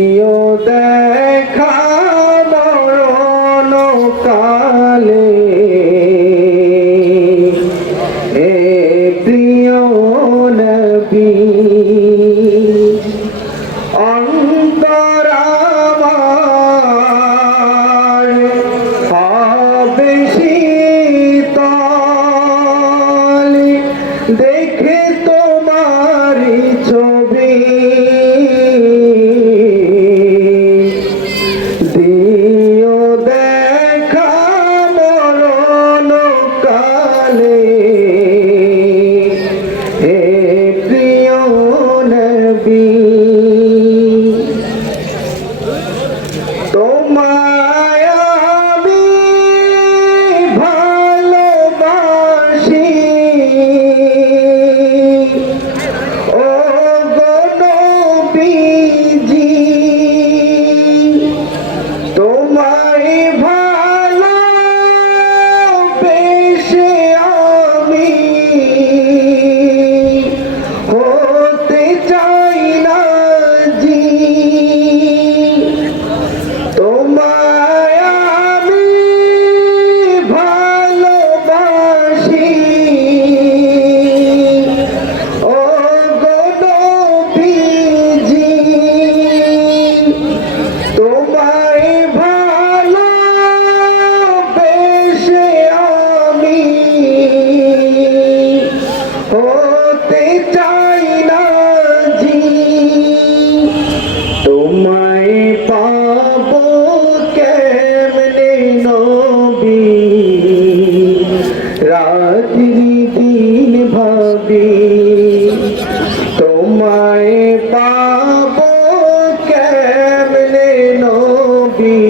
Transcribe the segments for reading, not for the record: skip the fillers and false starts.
দিও দেখা মরণ কালে হে প্রিয় নবী অন্তর আমার হবে শীতল দেখে তোমারি ছবি দিও দেখা মরণ কালে হে প্রিয় নবী তোমায় আমি ভালোবাসি ও গো নবীজি তোমায় ভালোবেসে আমি হতে চাই না জি তোমায় আমি ভালোবাসি ও গো নবীজি তোমায় ভালোবেসে আমি হতে চাই না জি তোমায় পাবো কেমনে নবী রাত্রি দিন ভাবি তোমায় পাবো কেমনে নবী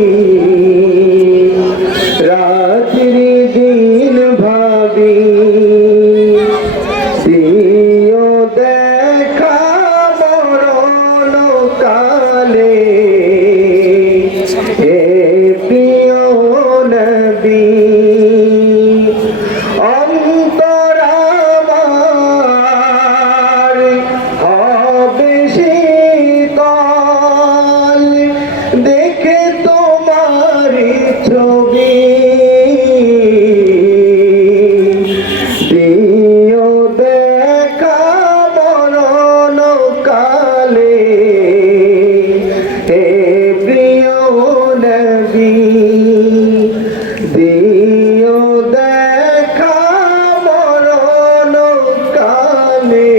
রাত্রি দিন ভাবি দিও দেখা মরণ কালে হে প্রিয় নবী অন্তর আমার হবে শীতল দেখে তোমারি ছবি দিও দেখা মরণ কালে হে প্রিয় নবী দিও দেখা মরণ কালে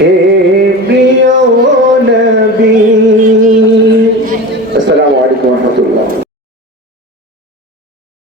হে প্রিয় নবী। আসসালামু আলাইকুম ওয়া রাহমাতুল্লাহ।